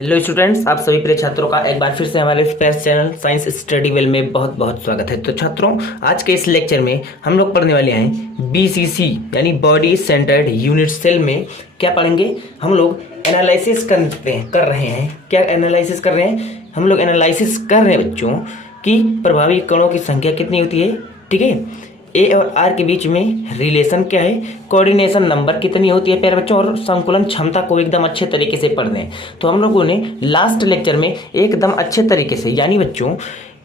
Hello students, आप सभी प्रिय छात्रों का एक बार फिर से हमारे space channel science study well में बहुत बहुत स्वागत है। तो छात्रों, आज के इस लेक्चर में हम लोग पढ़ने वाले हैं बीसीसी यानी बॉडी सेंटर्ड यूनिट सेल में क्या पढ़ेंगे। हम लोग एनालिसिस कर रहे हैं। क्या एनालिसिस कर रहे हैं? हम लोग एनालिसिस कर रहे हैं बच्चों कि प्रभावी कणों की संख्या कितनी होती है। ठीक है, ए और आर के बीच में रिलेशन क्या है, कोऑर्डिनेशन नंबर कितनी होती है प्यारे बच्चों, और संकुलन क्षमता को एकदम अच्छे तरीके से पढ़ लें। तो हम लोगों ने लास्ट लेक्चर में एकदम अच्छे तरीके से यानी बच्चों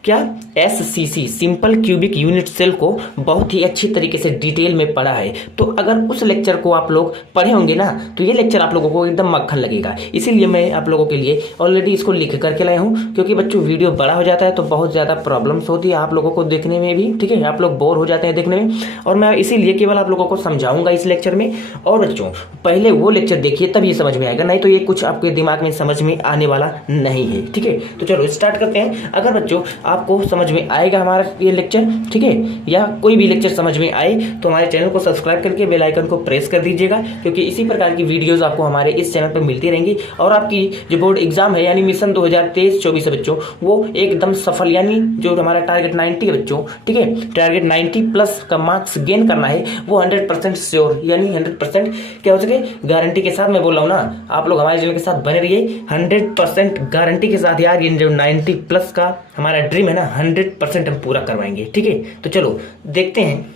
क्या SCC simple cubic unit cell को बहुत ही अच्छी तरीके से डिटेल में पढ़ा है। तो अगर उस लेक्चर को आप लोग पढ़े होंगे ना, तो ये लेक्चर आप लोगों को एकदम मक्खन लगेगा। इसीलिए मैं आप लोगों के लिए ऑलरेडी इसको लिख करके लाया हूँ, क्योंकि बच्चों वीडियो बड़ा हो जाता है तो बहुत ज़्यादा प्रॉब्लम्स होती है आप लोगों को देखने में भी। ठीक है, आप लोग बोर हो जाते हैं देखने में, और मैं इसीलिए केवल आप लोगों को समझाऊंगा इस लेक्चर में। और बच्चों पहले वो लेक्चर देखिए तब ये समझ में आएगा, नहीं तो ये कुछ आपके दिमाग में समझ में आने वाला नहीं है। ठीक है, तो चलो स्टार्ट करते हैं। अगर बच्चों आपको समझ में आएगा हमारा ये लेक्चर, ठीक है, या कोई भी लेक्चर समझ में आए तो हमारे चैनल को सब्सक्राइब करके बेल आइकन को प्रेस कर दीजिएगा, क्योंकि इसी प्रकार की वीडियोस आपको हमारे इस चैनल पर मिलती रहेंगी। और आपकी जो बोर्ड एग्जाम है यानी मिशन 2023-24 है बच्चों, वो एकदम सफल, यानी जो हमारा टारगेट 90 है बच्चों, ठीक है, टारगेट 90+ का मार्क्स गेन करना है, वो 100% श्योर यानी 100% क्या हो सके गारंटी के साथ मैं बोल रहा हूँ ना। आप लोग हमारे चैनल के साथ बने रहिए 100% गारंटी के साथ। यार ये जो 90+ का हमारा ड्रीम है ना, 100% हम पूरा करवाएंगे। ठीक है, तो चलो देखते हैं।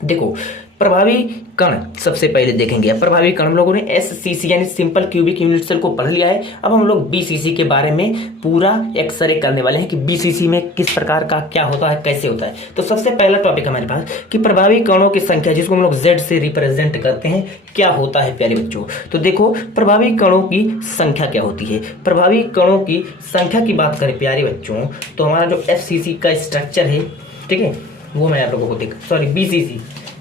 देखो, प्रभावी कण सबसे पहले देखेंगे। प्रभावी कण हम लोगों ने एससीसी यानी सिंपल क्यूबिक यूनिट सेल को पढ़ लिया है। अब हम लोग बीसीसी के बारे में पूरा एक्सरे करने वाले हैं कि बीसीसी में किस प्रकार का क्या होता है, कैसे होता है। तो सबसे पहला टॉपिक हमारे पास कि प्रभावी कणों की संख्या, जिसको हम लोग जेड से रिप्रेजेंट करते हैं, क्या होता है प्यारे बच्चों। तो देखो, प्रभावी कणों की संख्या क्या होती है। प्रभावी कणों की संख्या की बात करें प्यारे बच्चों, तो हमारा जो एफसीसी का स्ट्रक्चर है, ठीक है, वो मैं आप लोगों को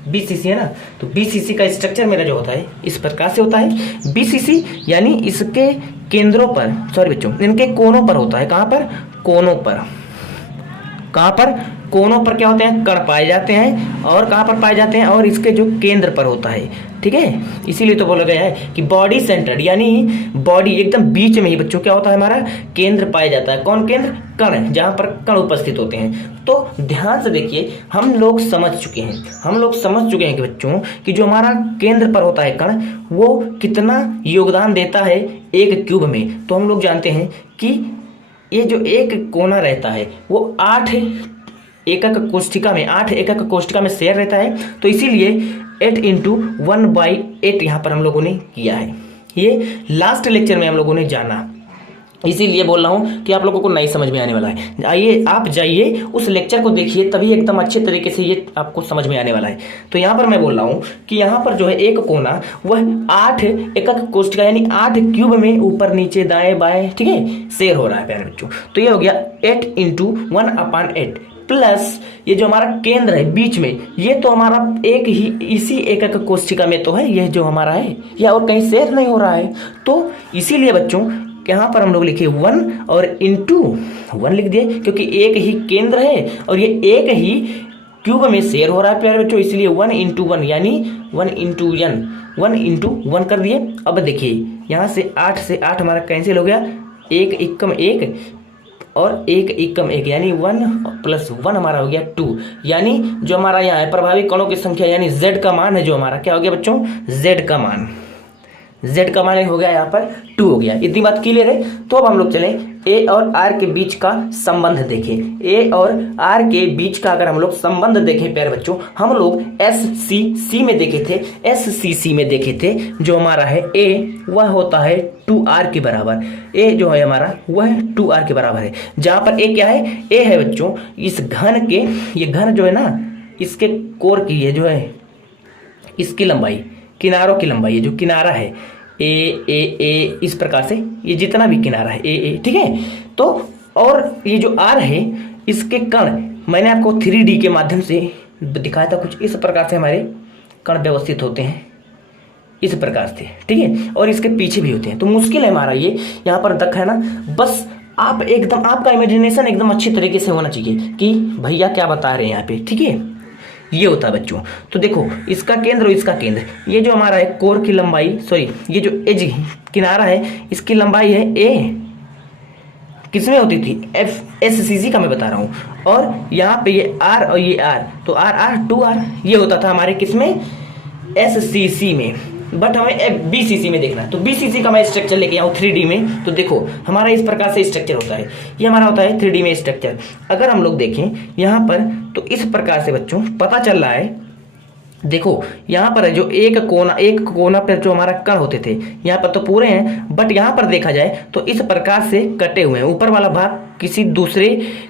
बीसीसी है ना, तो बीसीसी का स्ट्रक्चर मेरा जो होता है इस प्रकार से होता है। बीसीसी यानी इसके केंद्रों पर, सॉरी बच्चों, इनके कोनों पर होता है। कहां पर? कोनों पर। कहां पर? कोनों पर क्या होते हैं? कण पाए जाते हैं। और कहां पर पाए जाते हैं? और इसके जो केंद्र पर होता है। ठीक है, इसीलिए तो बोला गया है कि बॉडी सेंटर्ड, यानी बॉडी एकदम बीच में ही बच्चों क्या होता है, हमारा केंद्र पाया जाता है। कौन केंद्र? कण, जहां पर कण उपस्थित होते हैं। तो ध्यान से देखिए, हम लोग समझ चुके हैं कि बच्चों कि जो हमारा केंद्र पर होता है कण, वो कितना योगदान देता है एक क्यूब में। तो हम लोग जानते हैं कि ये जो एक कोना रहता है वो 8 एकक कोष्ठिका में शेयर रहता है। तो इसीलिए 8 × 1/8 यहाँ पर हम लोगों ने किया है। ये लास्ट लेक्चर में हम लोगों ने जाना, इसीलिए बोल रहा हूँ कि आप लोगों को नहीं समझ में आने वाला है। आइए आप जाइए उस लेक्चर को देखिए, तभी एकदम अच्छे तरीके से ये आपको समझ में आने वाला है। तो यहाँ पर मैं बोल रहा हूँ कि यहाँ पर जो है एक कोना वह 8 एकक कोष्ठिका यानी 8 क्यूब में ऊपर नीचे दाएं बाएं, ठीक है, शेयर हो रहा है प्यारे बच्चों। तो ये हो गया 8 × 1/8 प्लस ये जो हमारा केंद्र है बीच में, ये तो हमारा एक ही इसी एकक कोष्ठिका में तो है, यह जो हमारा है, या और कहीं शेयर नहीं हो रहा है। तो इसीलिए बच्चों यहाँ पर हम लोग लिखे 1 और इंटू 1 लिख दिए, क्योंकि एक ही केंद्र है और ये एक ही क्यूब में शेयर हो रहा है प्यारे बच्चों, इसलिए 1 × 1 यानी 1 × 1 कर दिए। अब देखिए यहाँ से 8 से 8 हमारा कैंसिल हो गया, 1 एकम 1 और 1 एकम 1 यानी 1 + 1 हमारा हो गया 2। यानी जो हमारा यहाँ है प्रभावी कणों की संख्या यानी z का मान है, जो हमारा क्या हो गया बच्चों, z का मान हो गया यहाँ पर 2 हो गया। इतनी बात क्लियर है। तो अब हम लोग चलें ए और आर के बीच का संबंध देखें। ए और आर के बीच का अगर हम लोग संबंध देखें प्यारे बच्चों, हम लोग एससीसी में देखे थे, जो हमारा है ए वह होता है 2r के बराबर। ए जो है हमारा वह 2r के बराबर है, जहां पर ए क्या है, ए है बच्चों इस घन के, ये घन जो है ना, इसके कोर की, ये जो है इसकी लंबाई, किनारों की लंबाई, ये जो किनारा है ए इस प्रकार से, ये जितना भी किनारा है ए, ठीक है। तो और ये जो आर है, इसके कण मैंने आपको 3D के माध्यम से दिखाया था, कुछ इस प्रकार से हमारे कण व्यवस्थित होते हैं, इस प्रकार से, ठीक है, और इसके पीछे भी होते हैं। तो मुश्किल है हमारा ये यहाँ पर दख है ना, बस आप एकदम, आपका इमेजिनेशन एकदम अच्छी तरीके से होना चाहिए कि भैया क्या बता रहे हैं यहाँ पे, ठीक है। ये होता है बच्चों। तो देखो इसका केंद्र और इसका केंद्र, ये जो हमारा है कोर की लंबाई, सॉरी ये जो एज किनारा है इसकी लंबाई है ए, किसमें होती थी FSCC का मैं बता रहा हूँ, और यहाँ पे ये R और ये R, तो R 2R ये होता था हमारे किसमें SCC में, बट हमें BCC में देखना है। तो BCC का मैं स्ट्रक्चर लेके आऊँ 3D में, तो देखो हमारा इस प्रकार से स्ट्रक्चर होता है, ये हमारा होता है 3D में स्ट्रक्चर। अगर हम लोग देखें यहाँ पर तो इस प्रकार से बच्चों पता चल रहा है, देखो यहाँ पर है जो एक कोना पर जो हमारा कण होते थे, यहाँ पर तो पूरे हैं, बट यहाँ पर देखा जाए तो इस प्रकार से कटे हुए हैं, ऊपर वाला भाग किसी दूसरे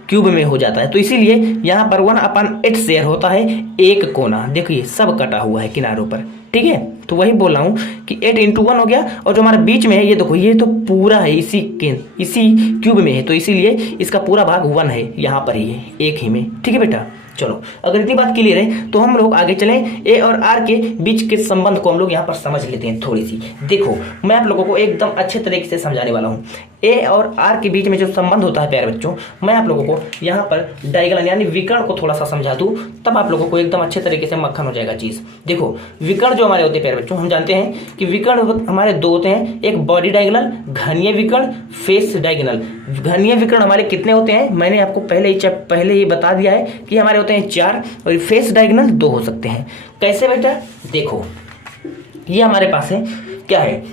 क्यूब में हो जाता है, तो इसीलिए यहाँ पर 1/8 शेयर होता है एक कोना। देखिए सब कटा हुआ है किनारों पर, ठीक है। तो वही बोल रहा हूँ कि 8 × 1 हो गया, और जो हमारे बीच में है ये देखो ये तो पूरा है इसी क्यूब में है, तो इसीलिए इसका पूरा भाग 1 है, यहाँ पर ही है एक ही में, ठीक है बेटा। चलो अगर इतनी बात क्लियर है तो हम लोग आगे चलें, ए और आर के बीच के संबंध को हम लोग यहाँ पर समझ लेते हैं थोड़ी सी। देखो मैं आप लोगों को एकदम अच्छे तरीके से समझाने वाला हूँ। ए और आर के बीच में जो संबंध होता है प्यारे बच्चों, मैं आप लोगों को यहाँ पर डायगोनल यानी विकर्ण को थोड़ा सा समझा दूँ, तब आप लोगों को एकदम अच्छे तरीके से मक्खन हो जाएगा चीज़। देखो विकर्ण जो हमारे होते हैं प्यारे बच्चों, हम जानते हैं कि विकर्ण हमारे दो होते हैं, एक बॉडी डायगोनल, घनीय विकर्ण, फेस डायगोनल। घनीय विकर्ण हमारे कितने होते हैं, मैंने आपको पहले ही बता दिया है कि हमारे होते हैं 4, और फेस डायगोनल 2 हो सकते हैं। कैसे बेटा, देखो ये हमारे पास है क्या है,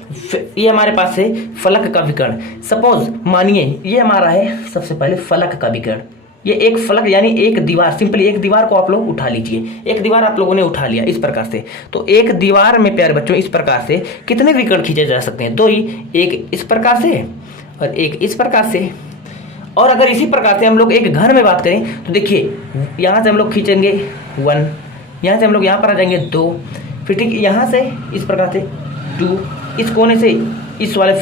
ये हमारे पास है फलक का विकर्ण। सपोज मानिए ये हमारा है सबसे पहले फलक का विकर्ण, ये एक फलक यानी एक दीवार, सिंपली एक दीवार को आप लोग उठा लीजिए, एक दीवार आप लोगों ने उठा लिया इस प्रकार से, तो एक दीवार में प्यारे बच्चों इस प्रकार से कितने विकर्ण खींचे जा सकते हैं, 2 ही, एक इस प्रकार से और एक इस प्रकार से। और अगर इसी प्रकार से हम लोग एक घर में बात करें तो देखिए यहाँ से हम लोग खींचेंगे 1, यहाँ से हम लोग यहाँ पर आ जाएंगे 2, फिर ठीक यहाँ से इस प्रकार से 2, इस कोने से इस वाले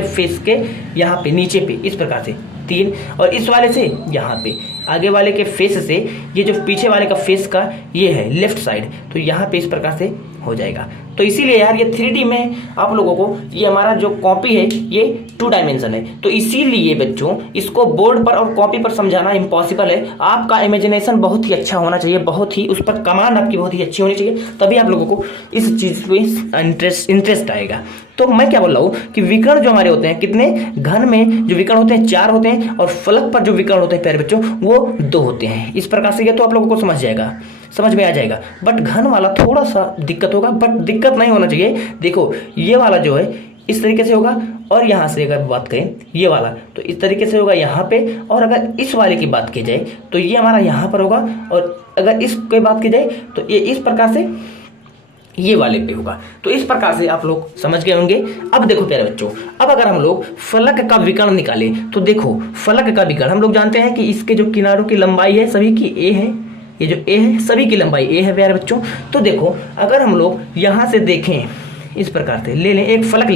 फेस के यहाँ पे नीचे पे इस प्रकार से 3, और इस वाले से यहाँ पे आगे वाले के फेस से ये जो पीछे वाले का फेस का ये है लेफ्ट साइड, तो यहाँ पे इस प्रकार से हो जाएगा। तो इसीलिए यार ये 3D में आप लोगों को ये हमारा जो कॉपी है ये 2 डायमेंशन है, तो इसीलिए बच्चों इसको बोर्ड पर और कॉपी पर समझाना इम्पॉसिबल है। आपका इमेजिनेशन बहुत ही अच्छा होना चाहिए, बहुत ही उस पर कमांड आपकी बहुत ही अच्छी होनी चाहिए, तभी आप लोगों को इस चीज़ पे इंटरेस्ट आएगा। तो मैं क्या बोल रहा हूँ कि विकर्ण जो हमारे होते हैं कितने, घन में जो विकर्ण होते हैं 4 होते हैं, और फलक पर जो विकर्ण होते हैं प्यारे बच्चों वो 2 होते हैं। इस प्रकार से ये तो आप लोगों को समझ में आ जाएगा, बट घन वाला थोड़ा सा दिक्कत होगा, बट दिक्कत नहीं होना चाहिए। देखो ये वाला जो है इस तरीके से होगा, और यहाँ से अगर बात करें ये वाला तो इस तरीके से होगा यहाँ पे, और अगर इस वाले की बात की जाए तो ये हमारा यहाँ पर होगा, और अगर इसकी बात की जाए तो ये इस प्रकार से ये वाले पे होगा। तो इस प्रकार से आप लोग समझ गए होंगे। अब देखो प्यारे बच्चों, अब अगर हम लोग फलक का विकर्ण निकालें तो देखो फलक का विकर्ण हम लोग जानते हैं कि इसके जो किनारों की लंबाई है सभी की ए है, ये जो ए है सभी की लंबाई ए है प्यारे बच्चों। तो देखो अगर हम लोग यहाँ से देखें इस प्रकार से ले लें, एक फलक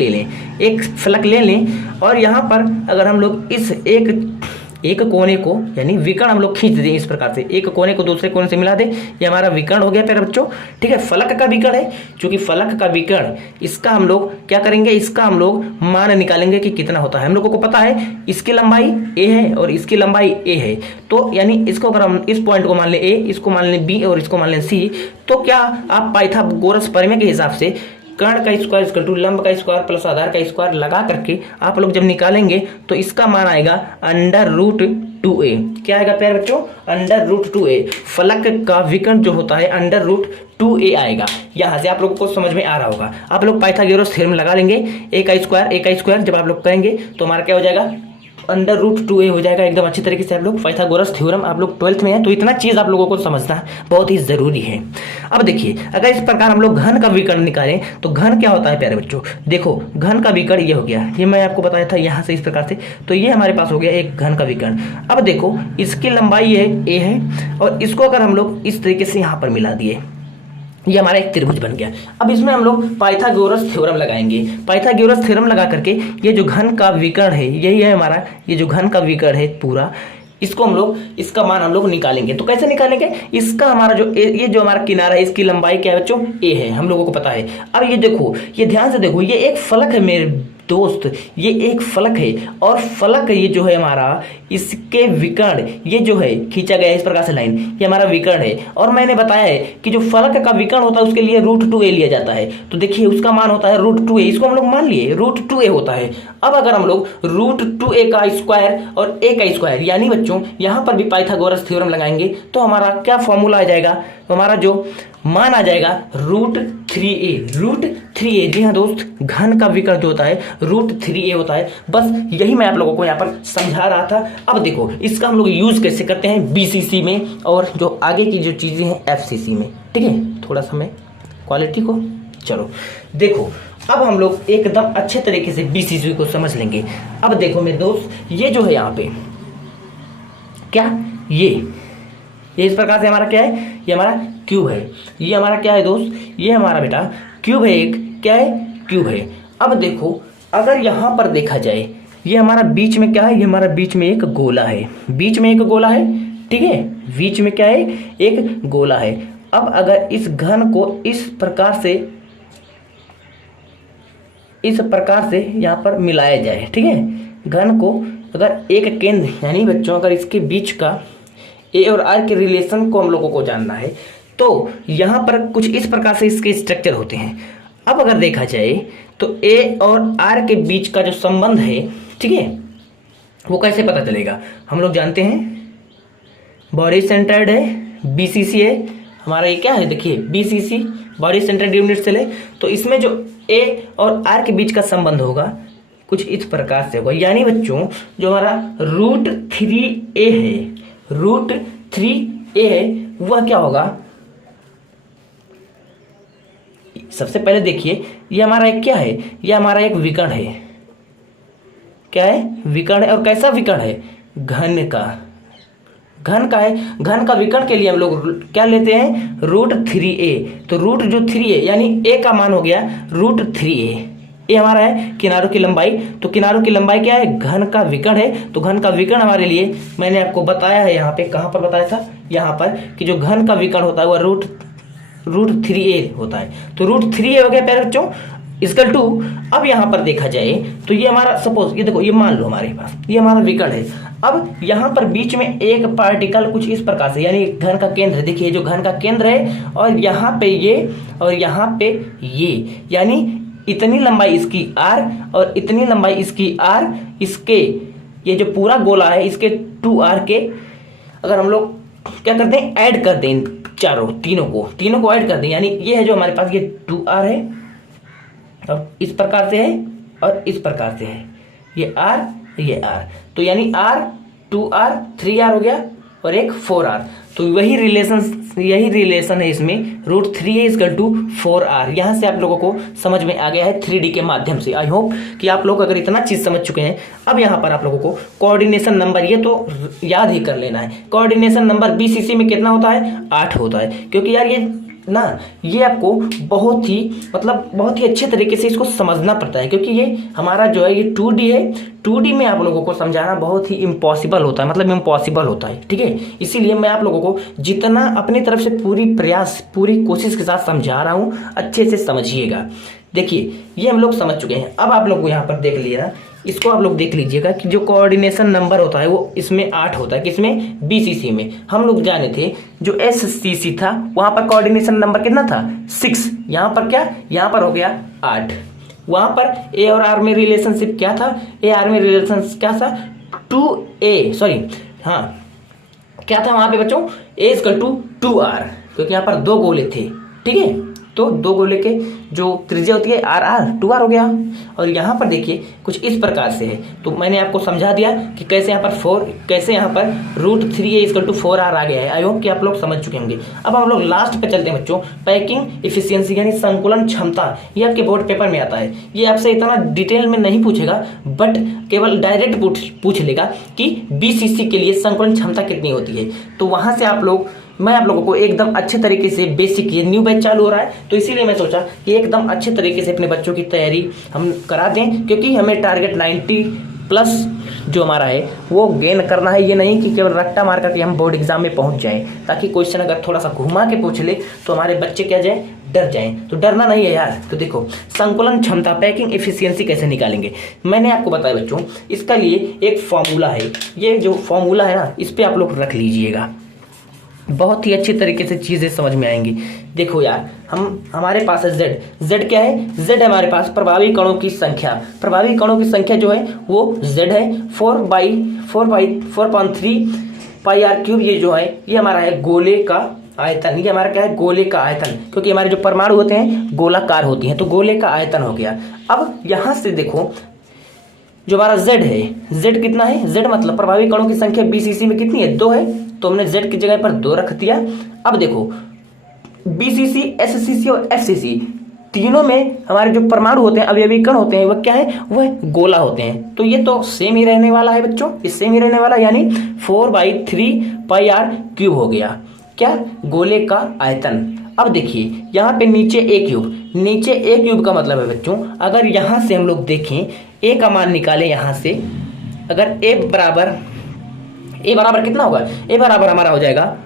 ले लें, और यहाँ पर अगर हम लोग इस एक कोने को यानी विकर्ण हम लोग खींच दें इस प्रकार से, एक कोने को दूसरे कोने से मिला दें, ये हमारा विकर्ण हो गया प्यारे बच्चों, ठीक है। फलक का विकर्ण है, क्योंकि फलक का विकर्ण इसका हम लोग क्या करेंगे, इसका हम लोग मान निकालेंगे कि कितना होता है। हम लोगों को पता है इसकी लंबाई ए है और इसकी लंबाई ए है, तो यानी इसको अगर हम इस पॉइंट को मान लें ए, इसको मान लें बी और इसको मान लें सी, तो क्या आप पाइथागोरस प्रमेय के हिसाब से कर्ण का स्क्वायर इक्वल टू लंब का स्क्वायर प्लस आधार का स्क्वायर लगा करके आप लोग जब निकालेंगे तो इसका मान आएगा √2a। क्या आएगा प्यारे बच्चों, √2a। फलक का विकर्ण जो होता है √2a आएगा। यहाँ से आप लोगों को समझ में आ रहा होगा। आप लोग पाइथागोरस थ्योरम लगा लेंगे, a का स्क्वायर जब आप लोग करेंगे तो हमारा क्या हो जाएगा, √2a हो जाएगा। एकदम अच्छी तरीके से आप लोग पाइथागोरस थ्योरम आप लोग 12th में है, तो इतना चीज आप लोगों को समझना बहुत ही जरूरी है। अब देखिए अगर इस प्रकार हम लोग घन का विकर्ण निकालें तो घन क्या होता है प्यारे बच्चों, देखो घन का विकर्ण ये हो गया, ये मैं आपको बताया था यहाँ से इस प्रकार से, तो ये हमारे पास हो गया एक घन का विकर्ण। अब देखो इसकी लंबाई ए है, और इसको अगर हम लोग इस तरीके से यहाँ पर मिला दिए, ये हमारा एक त्रिभुज बन गया। अब इसमें हम लोग पाइथागोरस थ्योरम लगाएंगे। पाइथागोरस थ्योरम लगा करके ये जो घन का विकर्ण है यही है हमारा, ये जो घन का विकर्ण है पूरा, इसको हम लोग इसका मान हम लोग निकालेंगे। तो कैसे निकालेंगे, इसका हमारा जो ये जो हमारा किनारा है इसकी लंबाई क्या है बच्चों, ए है, हम लोगों को पता है। अब ये देखो, ये ध्यान से देखो, ये एक फलक है मेरे दोस्त ये एक फलक है और फलक ये जो है हमारा, इसके विकर्ण ये जो है खींचा गया है इस प्रकार से लाइन, ये हमारा विकर्ण है। और मैंने बताया है कि जो फलक का विकर्ण होता है उसके लिए √2a लिया जाता है। तो देखिए उसका मान होता है √2a, इसको हम लोग मान लिए √2a होता है। अब अगर हम लोग √2a का स्क्वायर और a का स्क्वायर यानी बच्चों यहां पर भी पाइथागोरस थ्योरम लगाएंगे तो हमारा क्या फॉर्मूला आ जाएगा, तो हमारा जो मान आ जाएगा √3a। जी हाँ दोस्त, घन का विकर्ण जो होता है √3a होता है। बस यही मैं आप लोगों को यहाँ पर समझा रहा था। अब देखो इसका हम लोग यूज कैसे करते हैं BCC में और जो आगे की जो चीजें हैं FCC में। ठीक है, थोड़ा सा मैं क्वालिटी को, चलो देखो अब हम लोग एकदम अच्छे तरीके से BCC को समझ लेंगे। अब देखो मेरे दोस्त, ये जो है यहाँ पे क्या, ये इस प्रकार से हमारा क्या है, ये हमारा क्यूब है। ये हमारा क्या है दोस्त, ये हमारा बेटा क्यूब है, एक क्या है, क्यूब है। अब देखो अगर यहाँ पर देखा जाए, ये हमारा बीच में क्या है, ये हमारा बीच में एक गोला है, बीच में एक गोला है। ठीक है, बीच में क्या है, एक गोला है। अब अगर इस घन को इस प्रकार से यहाँ पर मिलाया जाए, ठीक है, घन को अगर एक केंद्र यानी बच्चों अगर इसके बीच का ए और आर के रिलेशन को हम लोगों को जानना है तो यहाँ पर कुछ इस प्रकार से इसके स्ट्रक्चर होते हैं। अब अगर देखा जाए तो ए और आर के बीच का जो संबंध है, ठीक है, वो कैसे पता चलेगा, हम लोग जानते हैं बॉडी सेंटर्ड है, BCC है हमारा, ये क्या है देखिए BCC body centred unit cell है। तो इसमें जो ए और आर के बीच का संबंध होगा कुछ इस प्रकार से होगा। यानी बच्चों जो हमारा √3a है, √3a है, वह क्या होगा, सबसे पहले देखिए ये हमारा एक क्या है, ये हमारा एक विकर्ण है। क्या है, विकर्ण है। और कैसा विकर्ण है, घन का, घन का है। घन का विकर्ण के लिए हम लोग क्या लेते हैं, √3a। तो रूट जो 3 है यानी a का मान हो गया √3a। ये हमारा है किनारों की लंबाई। तो किनारों की लंबाई क्या है, घन का विकर्ण है। तो घन का विकर्ण हमारे लिए मैंने आपको बताया है, यहाँ पे कहाँ पर बताया था, यहाँ पर, कि जो घन का विकर्ण होता है वह √3a होता है। तो √3a हो गया प्यारे बच्चों इक्वल टू। अब यहाँ पर देखा जाए तो ये हमारा सपोज, ये देखो, ये मान लो हमारे पास ये हमारा विकर्ण है। अब यहाँ पर बीच में एक पार्टिकल कुछ इस प्रकार से, यानी घन का केंद्र, देखिए जो घन का केंद्र है, और यहाँ पे ये और यहाँ पे ये, यानी इतनी लंबाई इसकी r और इतनी लंबाई इसकी r, इसके ये जो पूरा गोला है इसके 2r के अगर हम लोग क्या करते हैं, ऐड कर दें तीनों को ऐड कर दें, यानी ये है जो हमारे पास ये 2r है और इस प्रकार से है और इस प्रकार से है, ये r, तो यानी r 2r 3r हो गया और एक 4r। तो यही रिलेशन है इसमें, √3a इक्वल टू 4r। यहाँ से आप लोगों को समझ में आ गया है 3D के माध्यम से। आई होप कि आप लोग अगर इतना चीज समझ चुके हैं। अब यहाँ पर आप लोगों को कोऑर्डिनेशन नंबर ये तो याद ही कर लेना है। कोऑर्डिनेशन नंबर BCC में कितना होता है, 8 होता है। क्योंकि यार ये आपको बहुत ही अच्छे तरीके से इसको समझना पड़ता है, क्योंकि ये हमारा जो है ये 2D है। 2D में आप लोगों को समझाना बहुत ही इम्पॉसिबल होता है, इम्पॉसिबल होता है। ठीक है, इसीलिए मैं आप लोगों को जितना अपनी तरफ से पूरी कोशिश के साथ समझा रहा हूँ, अच्छे से समझिएगा। देखिए ये हम लोग समझ चुके हैं। अब आप लोग को यहाँ पर देख लिया, इसको आप लोग देख लीजिएगा कि जो कोऑर्डिनेशन नंबर होता है वो इसमें 8 होता है। किसमें, BCC में। हम लोग जाने थे जो SCC था वहां पर कोऑर्डिनेशन नंबर कितना था, 6। यहाँ पर क्या, यहाँ पर हो गया 8। वहां पर A और R में रिलेशनशिप क्या था, AR में रिलेशनशिप क्या था, 2A, सॉरी हाँ क्या था वहां पे बच्चों, A इक्वल टू 2R, क्योंकि यहाँ पर 2 गोले थे। ठीक है, तो 2 गोले के जो त्रिज्या होती है R 2R हो गया। और यहाँ पर देखिए कुछ इस प्रकार से है। तो मैंने आपको समझा दिया कि कैसे यहाँ पर √3a इक्वल टू 4R आ गया है। आई होप कि आप लोग समझ चुके होंगे। अब हम लोग लास्ट पे चलते हैं बच्चों, पैकिंग इफिशियंसी यानी संकुलन क्षमता। ये आपके बोर्ड पेपर में आता है। ये आपसे इतना डिटेल में नहीं पूछेगा, बट केवल डायरेक्ट पूछ लेगा कि BCC के लिए संकुलन क्षमता कितनी होती है। तो वहां से मैं आप लोगों को एकदम अच्छे तरीके से बेसिक, ये न्यू बैच चालू हो रहा है तो इसीलिए मैं सोचा कि एकदम अच्छे तरीके से अपने बच्चों की तैयारी हम करा दें, क्योंकि हमें टारगेट 90+ जो हमारा है वो गेन करना है। ये नहीं कि केवल रट्टा मार करके हम बोर्ड एग्जाम में पहुंच जाएं, ताकि क्वेश्चन अगर थोड़ा सा घुमा के पूछ ले तो हमारे बच्चे क्या जाए, डर जाएं, तो डरना नहीं है यार। तो देखो संकुलन क्षमता पैकिंग एफिशिएंसी कैसे निकालेंगे, मैंने आपको बताया बच्चों, इसका लिए एक फॉर्मूला है। ये जो फॉर्मूला है ना, इस पे आप लोग रख लीजिएगा, बहुत ही अच्छी तरीके से चीजें समझ में आएंगी। देखो यार, हमारे पास है z क्या है, z है हमारे पास प्रभावी कणों की संख्या। प्रभावी कणों की संख्या जो है वो z है 4/3 पाई r क्यूब। ये जो है ये हमारा है गोले का आयतन, ये हमारा क्या है, गोले का आयतन, क्योंकि हमारे जो परमाणु होते हैं गोलाकार होती हैं, तो गोले का आयतन हो गया। अब यहां से देखो जो हमारा z है, z कितना है, z मतलब प्रभावी कणों की संख्या BCC में कितनी है, 2 है, तो हमने z की जगह पर 2 रख दिया। अब देखो BCC, SCC और FCC तीनों में हमारे जो परमाणु होते हैं, अवयवी कण होते हैं, वह क्या है, वह गोला होते हैं। तो ये तो सेम ही रहने वाला है बच्चों, ये सेम ही रहने वाला, यानी 4/3 पाई r क्यूब हो गया, क्या, गोले का आयतन। अब देखिए यहाँ पे नीचे a क्यूब, नीचे a क्यूब का मतलब है बच्चों, अगर यहाँ से हम लोग देखें a का मान निकालें यहाँ से, अगर a बराबर कितना होगा, a बराबर हमारा हो जाएगा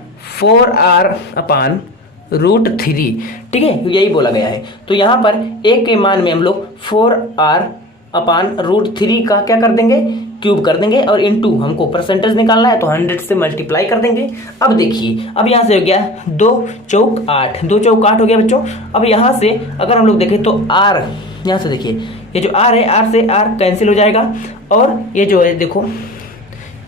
4r/√3, ठीक है, यही बोला गया है। तो यहाँ पर a के मान में हम लोग 4r/√3 का क्या कर देंगे, क्यूब कर देंगे, और इनटू हमको परसेंटेज निकालना है तो 100 से मल्टीप्लाई कर देंगे। अब देखिए, अब यहाँ से हो गया 2 चौक 8, 2 चौक 8 हो गया बच्चों। अब यहाँ से अगर हम लोग देखें तो r, यहाँ से देखिए ये जो r है, r से r कैंसिल हो जाएगा, और ये जो है देखो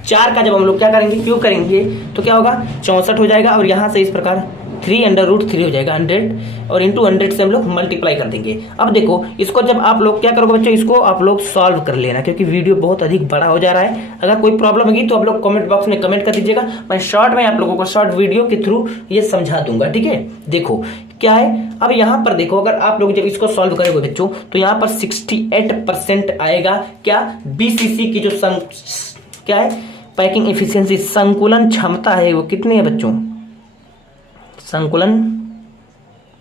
4 का जब हम लोग क्या करेंगे, क्यूब करेंगे, तो क्या होगा, 64 हो जाएगा, और यहाँ से इस प्रकार 3/√3 हो जाएगा 100, और इंटू 100 से हम लोग मल्टीप्लाई कर देंगे। अब देखो इसको जब आप लोग क्या करोगे बच्चों, इसको आप लोग सॉल्व कर लेना, क्योंकि वीडियो बहुत अधिक बड़ा हो जा रहा है। अगर कोई प्रॉब्लम होगी तो आप लोग कमेंट बॉक्स में कमेंट कर दीजिएगा, मैं शॉर्ट में आप लोगों को शॉर्ट वीडियो के थ्रू ये समझा दूंगा, ठीक है। देखो क्या है, अब यहाँ पर देखो, अगर आप लोग जब इसको सॉल्व करेंगे बच्चों, तो यहाँ पर 68% आएगा, क्या, BCC की जो क्या है, पैकिंग एफिशिएंसी, संकुलन क्षमता है, वो कितनी है बच्चों, संकुलन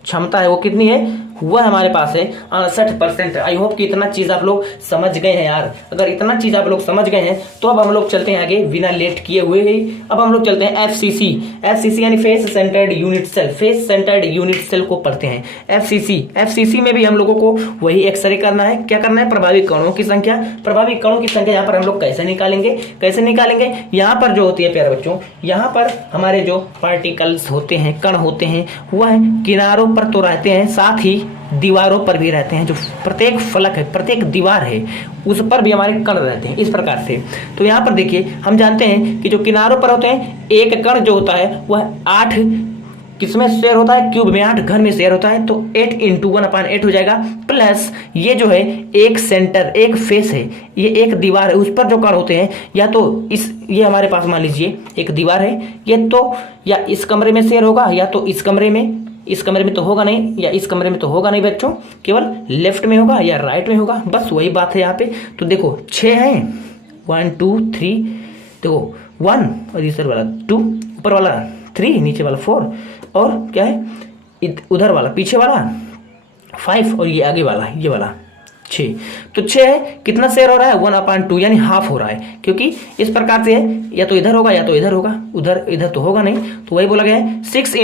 क्षमता है वो कितनी है, वह हमारे पास है 68%। आई होप कि इतना चीज आप लोग समझ गए हैं यार। अगर इतना चीज आप लोग समझ गए हैं तो अब हम लोग चलते हैं आगे बिना लेट किए हुए ही। अब हम लोग चलते हैं FCC यानी face centred unit cell, face centred unit cell को पढ़ते हैं। FCC में भी हम लोगों को वही एक्सरे करना है, क्या करना है, प्रभावी कणों की संख्या। प्रभावी कणों की संख्या यहाँ पर हम लोग कैसे निकालेंगे, यहाँ पर जो होती है प्यारे बच्चों, यहाँ पर हमारे जो पार्टिकल्स होते हैं, कण होते हैं, वह किनारों पर तो रहते हैं, साथ ही दीवारों पर भी रहते हैं। जो प्रत्येक फलक है, प्रत्येक दीवार है, उस पर भी हमारे कण रहते हैं, इस प्रकार से। तो यहाँ पर देखिए, हम जानते हैं कि जो किनारों पर होते हैं, एक कण जो होता है वह 8 किसमें शेयर होता है, क्यूब में 8 घन में शेयर होता है, तो 8 × 1/8 हो जाएगा, प्लस ये जो है एक सेंटर, एक फेस है, ये एक दीवार है, उस पर जो कण होते हैं, या तो ये हमारे पास मान लीजिए एक दीवार है, ये तो या इस कमरे में शेयर होगा, या तो इस कमरे में तो होगा नहीं, या इस कमरे में तो होगा नहीं बच्चों, केवल लेफ्ट में होगा या राइट में होगा, बस वही बात है यहाँ पे। तो देखो 6 हैं, 1 2 3, देखो 1 और इधर वाला 2, ऊपर वाला 3, नीचे वाला 4, और क्या है उधर वाला पीछे वाला 5, और ये आगे वाला ये वाला 6। तो 6 है, कितना शेयर हो रहा है, 1/2 यानी हाफ हो रहा है, क्योंकि इस प्रकार से है, या तो इधर होगा या तो इधर होगा, इधर तो होगा नहीं, तो वही बोला गया है 6 ×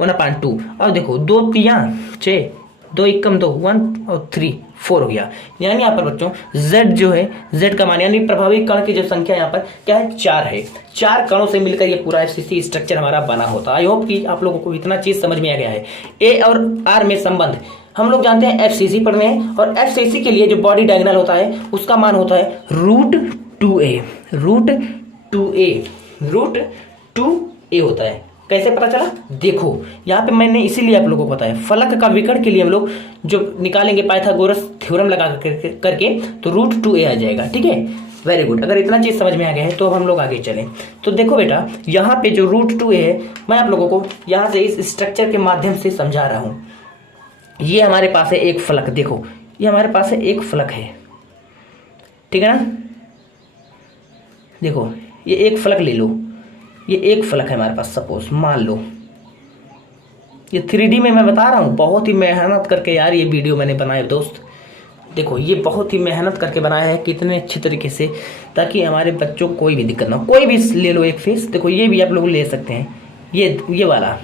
1/2। अब देखो 2 3 6, 2 1 2, 1 और 3 4 हो गया, यानी यहाँ पर बच्चों z जो है, z का मान यानी प्रभावी कण की जो संख्या यहाँ पर क्या है, 4 है। 4 कणों से मिलकर ये पूरा FCC स्ट्रक्चर हमारा बना होता है। आई होप कि आप लोगों को इतना चीज समझ में आ गया है। A और R में संबंध हम लोग जानते हैं, FCC पढ़ने हैं, और FCC के लिए जो बॉडी डायगोनल होता है उसका मान होता है √2a होता है। कैसे पता चला, देखो यहाँ पे मैंने इसीलिए आप लोगों को बताया, फलक का विकर्ण के लिए हम लोग जो निकालेंगे पाइथागोरस थ्योरम लगा करके तो √2a आ जाएगा, ठीक है। वेरी गुड, अगर इतना चीज समझ में आ गया है तो हम लोग आगे चलें। तो देखो बेटा, यहाँ पे जो √2a है, मैं आप लोगों को यहाँ से इस स्ट्रक्चर के माध्यम से समझा रहा हूँ। ये हमारे पास है एक फलक, देखो ये हमारे पास है एक फलक है, ठीक है ना। देखो ये एक फलक ले लो, ये एक फलक है हमारे पास, सपोज मान लो ये 3D में मैं बता रहा हूँ, बहुत ही मेहनत करके यार ये वीडियो मैंने बनाया दोस्त। देखो ये बहुत ही मेहनत करके बनाया है, कितने अच्छे तरीके से, ताकि हमारे बच्चों को कोई भी दिक्कत ना हो। कोई भी ले लो एक फेस, देखो ये भी आप लोग ले सकते हैं, ये वाला।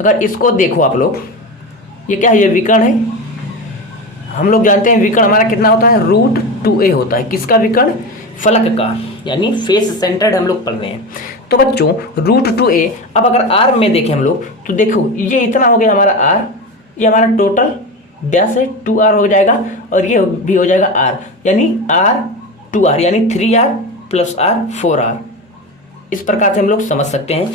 अगर इसको देखो आप लोग, ये क्या है, ये विकर्ण है। हम लोग जानते हैं विकर्ण हमारा कितना होता है, √2a होता है। किसका विकर्ण, फलक का, यानी फेस सेंटर्ड हम लोग पढ़ रहे हैं। तो बच्चों √2a, अब अगर r में देखें हम लोग तो देखो ये इतना हो गया हमारा r, ये हमारा टोटल व्यास है 2r हो जाएगा, और ये भी हो जाएगा r, यानी r 2r यानी 3r + r 4r। इस प्रकार से हम लोग समझ सकते हैं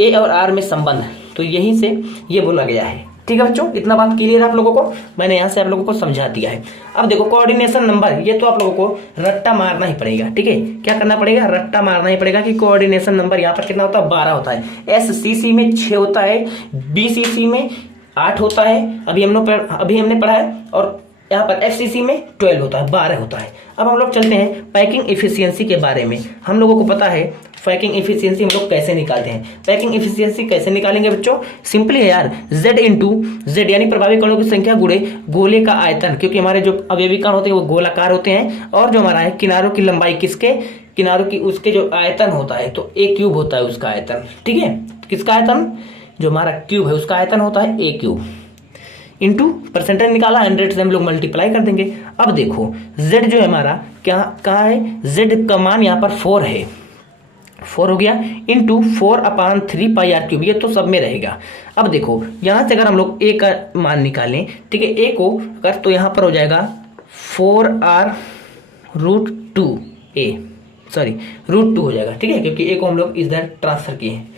a और r में संबंध है, तो यहीं से ये बोला गया है। ठीक है बच्चों, इतना बात क्लियर है आप लोगों को, मैंने यहाँ से आप लोगों को समझा दिया है। अब देखो कोऑर्डिनेशन नंबर, ये तो आप लोगों को रट्टा मारना ही पड़ेगा। ठीक है, क्या करना पड़ेगा, रट्टा मारना ही पड़ेगा कि कोऑर्डिनेशन नंबर यहाँ पर कितना होता है, 12 होता है। SCC में 6 होता है, BCC में 8 होता है, अभी हमने पढ़ा है, और यहाँ पर FCC में 12 होता है, 12 होता है। अब हम लोग चलते हैं पैकिंग इफिशियंसी के बारे में। हम लोगों को पता है पैकिंग इफिशियंसी हम लोग कैसे निकालते हैं। पैकिंग इफिशियंसी कैसे निकालेंगे बच्चों, सिंपली है यार, Z × Z यानी प्रभावी कणों की संख्या गुणे गोले का आयतन, क्योंकि हमारे जो अवयवी कण होते हैं वो गोलाकार होते हैं, और जो हमारा है किनारों की लंबाई, किसके किनारों की, उसके जो आयतन होता है तो A³ होता है उसका आयतन। ठीक है, किसका आयतन, जो हमारा क्यूब है उसका आयतन होता है A³ इंटू परसेंटेज निकाला, 100 से हम लोग मल्टीप्लाई कर देंगे। अब देखो Z जो है हमारा क्या कहाँ है, Z का मान यहाँ पर 4 है, 4 हो गया, इंटू 4/3 πr³, ये तो सब में रहेगा। अब देखो यहाँ से अगर हम लोग A का मान निकालें, ठीक है, A को अगर, तो यहाँ पर हो जाएगा 4r√2a, सॉरी √2 हो जाएगा। ठीक है, क्योंकि A को हम लोग इधर ट्रांसफर किए हैं,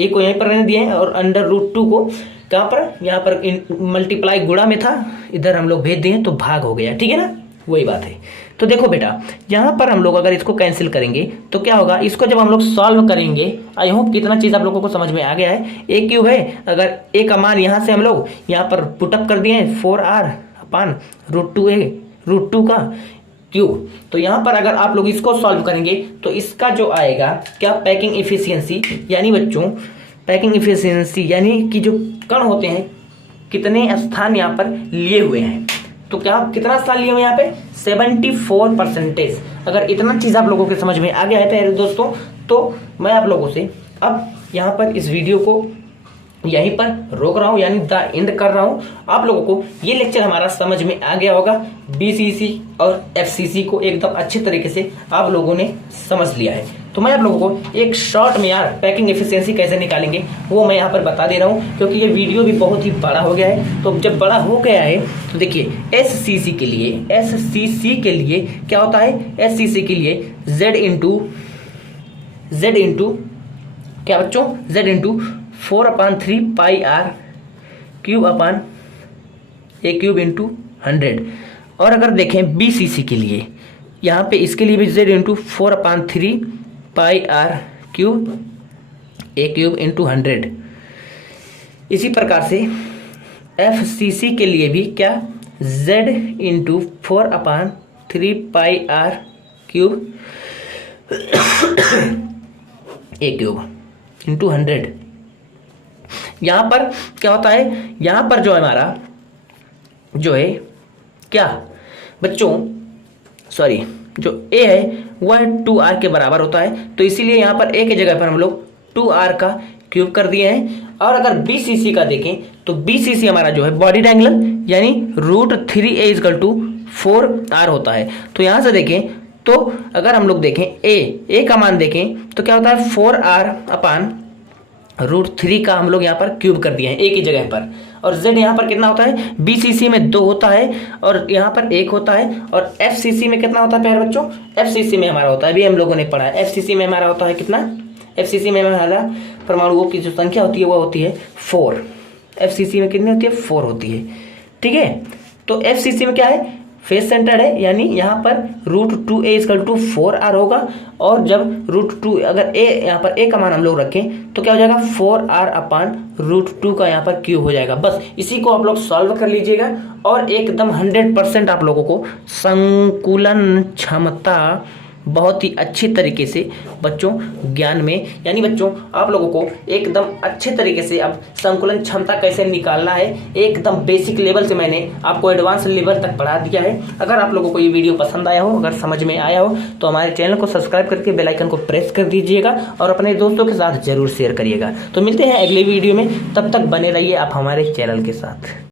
A को यहीं पर रहने दिए हैं, और अंडर√2 को कहाँ पर, यहाँ पर मल्टीप्लाई गुणा में था, इधर हम लोग भेज दिए तो भाग हो गया। ठीक है ना, वही बात है। तो देखो बेटा, यहाँ पर हम लोग अगर इसको कैंसिल करेंगे तो क्या होगा, इसको जब हम लोग सॉल्व करेंगे, आई होप कितना चीज़ आप लोगों को समझ में आ गया है। A³ है, अगर A का मान यहाँ से हम लोग यहाँ पर पुटअप कर दिए हैं 4r/√2a, √2 का क्यूब, तो यहाँ पर अगर आप लोग इसको सॉल्व करेंगे तो इसका जो आएगा क्या, पैकिंग इफिशियंसी, यानी बच्चों पैकिंग इफिशियंसी यानी कि जो कण होते हैं कितने स्थान यहाँ पर लिए हुए हैं, तो क्या कितना स्थान लिए हुए यहाँ पे, 74%। अगर इतना चीज़ आप लोगों के समझ में आ गया है प्यारे दोस्तों, तो मैं आप लोगों से अब यहाँ पर इस वीडियो को यहीं पर रोक रहा हूँ, यानी द एंड कर रहा हूँ। आप लोगों को ये लेक्चर हमारा समझ में आ गया होगा, BCC और FCC को एकदम अच्छे तरीके से आप लोगों ने समझ लिया है। तो मैं आप लोगों को एक शॉर्ट में यार पैकिंग एफिशिएंसी कैसे निकालेंगे वो मैं यहाँ पर बता दे रहा हूँ, क्योंकि ये वीडियो भी बहुत ही बड़ा हो गया है। तो जब बड़ा हो गया है तो देखिए SCC के लिए क्या होता है, SCC के लिए Z इंटू क्या बच्चों, Z इंटू 4/3 πr³ इंटू 100। और अगर देखें BCC के लिए, यहाँ पे इसके लिए भी Z इंटू 4/3 πr³ इंटू 100। इसी प्रकार से FCC के लिए भी क्या, Z इंटू 4/3 πr³ इंटू 100। यहाँ पर क्या होता है, यहाँ पर जो हमारा जो है क्या बच्चों, सॉरी जो A है वह 2r के बराबर होता है, तो इसीलिए यहाँ पर A की जगह पर हम लोग 2r का क्यूब कर दिए हैं। और अगर BCC का देखें तो BCC हमारा जो है बॉडी डायगोनल यानी √3a = 4r होता है। तो यहाँ से देखें तो अगर हम लोग देखें A का मान देखें तो क्या होता है 4r/√3 का हम लोग यहाँ पर क्यूब कर दिए हैं A की जगह पर। और Z यहाँ पर कितना होता है, BCC में 2 होता है और यहाँ पर 1 होता है। और FCC में कितना होता है प्यारे बच्चों, FCC में हमारा होता है, अभी हम लोगों ने पढ़ा है, FCC में हमारा होता है कितना, FCC में हमारा परमाणुओं की जो संख्या होती है वो होती है 4। FCC में कितनी होती है, 4 होती है। ठीक है, तो FCC में क्या है, फेस सेंटर्ड है, यानी यहाँ पर √2a = 4r होगा। और जब √2 अगर a यहाँ पर a का मान हम लोग रखें तो क्या हो जाएगा 4r/√2 का यहाँ पर क्यूब हो जाएगा। बस इसी को आप लोग सॉल्व कर लीजिएगा और एकदम 100% आप लोगों को संकुलन क्षमता बहुत ही अच्छी तरीके से बच्चों ज्ञान में, यानी बच्चों आप लोगों को एकदम अच्छे तरीके से अब संकुलन क्षमता कैसे निकालना है, एकदम बेसिक लेवल से मैंने आपको एडवांस लेवल तक पढ़ा दिया है। अगर आप लोगों को ये वीडियो पसंद आया हो, अगर समझ में आया हो तो हमारे चैनल को सब्सक्राइब करके बेल आइकन को प्रेस कर दीजिएगा और अपने दोस्तों के साथ जरूर शेयर करिएगा। तो मिलते हैं अगले वीडियो में, तब तक बने रहिए आप हमारे चैनल के साथ।